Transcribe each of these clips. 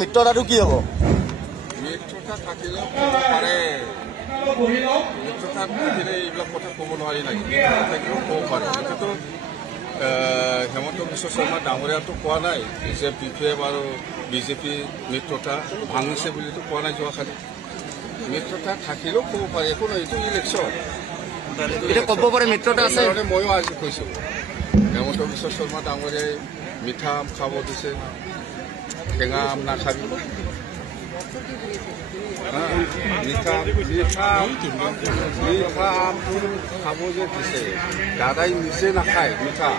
মিত্ৰতাটো কি হ'ব? মিত্ৰতা থাকিলেও পাৰে, মিত্ৰতা থাকিলে এইবিলাক কথা ক'ব নোৱাৰি নেকি? মিত্ৰতা থাকিলেও ক'ব পাৰে। কিন্তু হেমন্ত বিশ্ব শৰ্মা ডাঙৰীয়াটো কোৱা নাই যে BPF আৰু BJP মিত্ৰতা ভাঙিছে বুলিতো কোৱা নাই যোৱাকালি। মিত্ৰতা থাকিলেও ক'ব পাৰে, একো নহয়, এইটো ইলেকশ্যন। এতিয়া ক'ব পাৰে মিত্ৰতা আছে। ময়ো আজি কৈছোঁ হেমন্ত বিশ্ব শৰ্মা ডাঙৰীয়াই মিঠা আম খাব দিছে, টেঙা আম নাখাবি। মিঠা আমটো খাব যে দিছে, দাদাই নিজে নাখায় মিঠা,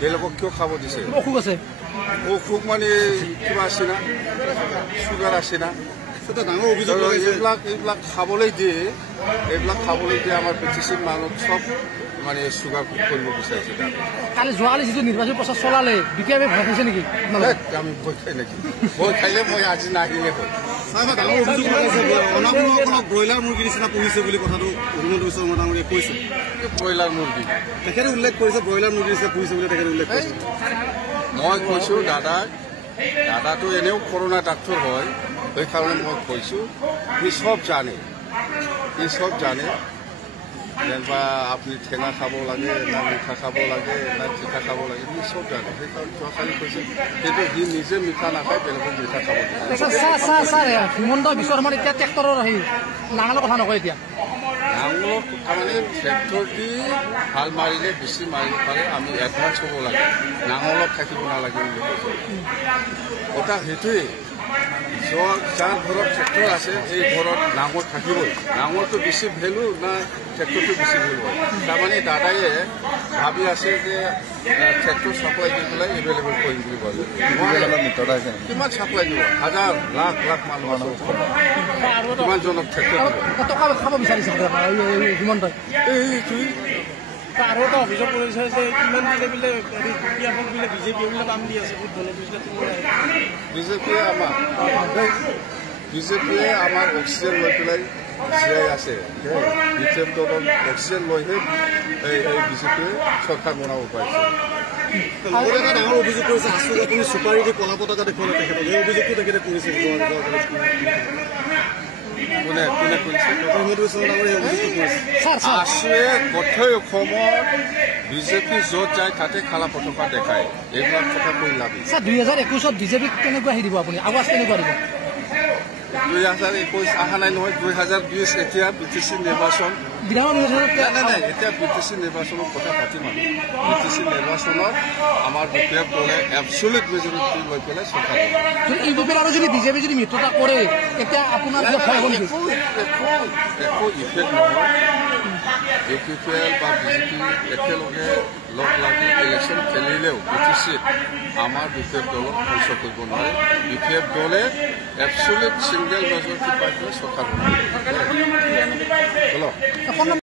বেলেগক কিয় খাব দিছে? অসুখ আছে, অসুখ মানে কিবা আছে না, চুগাৰ আছে না, ডাঙৰ অভিযোগ। এইবিলাক খাবলৈ দিয়ে, আমাৰ BTC মানুহ চব মানে চুগাৰ কৰিব বিচাৰিছে। যোৱাকালি যিটো নিৰ্বাচনী প্ৰচাৰ চলালে BPF ভয় খাইছে নেকি? আমি ভয় খাই নেকি? ভয় খাইলে মই আজি নাহিলে হয়। ডাঙৰ অভিযোগ ব্ৰইলাৰ মুৰ্গীৰ নিচিনা পুহিছে বুলি কথাটো হিমন্ত বিশ্ব শৰ্মা ডাঙৰীয়াই কৈছে। ব্ৰইলাৰ মুৰ্গী তেখেতে উল্লেখ কৰিছে, ব্ৰইলাৰ মুৰ্গীৰ নিচিনা পুহিছে বুলি তেখেতে উল্লেখ কৰিছে। মই কৈছোঁ দাদাটো এনেও কৰোণা ডাক্তৰ হয়, সেইকাৰণে মই কৈছোঁ সি চব জানে, যেনিবা আপুনি ঠেঙা খাব লাগে না মিঠা খাব লাগে না তিতা খাব লাগে, সি চব জানে। সেইকাৰণে যোৱাকালি কৈছে, কিন্তু সি নিজে মিঠা নাখায়, বেলেগক মিঠা খাব লাগে। হিমন্ত বিশ্ব শৰ্মাৰ এতিয়া ট্ৰেক্টৰৰ নাঙলৰ কথা নকয়। এতিয়া নাঙলক তাৰমানে ট্ৰেক্টৰ দি হাল মাৰিলে বেছি মাৰিব পাৰে, আমি এডভান্স হ'ব লাগে, নাঙলত থাকিব নালাগে বুলি কৈছে। কথা সেইটোৱেই, যাৰ ঘৰত ট্ৰেক্টৰ আছে এই ঘৰত নাঙল থাকিবই। নাঙলটো বেছি ভেলু না ট্ৰেক্টৰটো বেছি ভেলু হয়? তাৰমানে দাদায়ে ভাবি আছে যে ট্ৰেক্টৰ চাপ্লাই দি পেলাই এভেইলেবল কৰিম বুলি ক'লে। কিমান চাপ্লাই দিব? হাজাৰ লাখ মানুহ আছে, কিমানজনক ট্ৰেক্টৰ টকা খাব বিচাৰিছে হিমন্তই। এইটোৱেই আৰু এটা অভিযোগ কৰিছে যে ইমান দিলে বোলে BJP বোলে কাম দি আছে, BJPয়ে আমাৰ অক্সিজেন লৈ পেলাই জীয়াই আছে। BJP দলৰ অক্সিজেন লৈহে এই BJPয়ে চৰকাৰ বনাব পাৰিছে। আৰু এটা ডাঙৰ অভিযোগ কৰিছে, আপুনি চুপাৰী দি কলা পতাকা দেখুৱালে তেখেতক, এই অভিযোগটো তেখেতে কৰিছে। কোনে কৰিছে? আছুৱে গোটেই অসমত BJP য'ত যায় তাতে খালা পতাকা দেখায়, এইবিলাক কথা কৈ লাভ। 2021 BJPক কেনেকুৱা হেৰি দিব আপুনি, আৱাজ কেনেকুৱা দিব? 2021 অহা নাই নহয়, 2020 এতিয়া BTC নিৰ্বাচন। নাই, এতিয়া BTC নিৰ্বাচনৰ কথা পাতিম আমি। BTC নিৰ্বাচনত আমাৰ BPF দলে এবছলিউট মেজৰিটি লৈ পেলাই চৰকাৰ আৰু যদি BJP যদি মিত্ৰতা কৰে তেতিয়া আপোনাৰ একো ইফেক্ট নহয়। UPPL বা BJP একেলগে লগ লাগি ইলেকশ্যন খেলিলেও BTCত আমাৰ BPF দলক ধ্বংস কৰিব নোৱাৰে। BPF দলে এবছলিউট ছিংগল মেজৰিটি পাই পেলাই চৰকাৰ বনাব।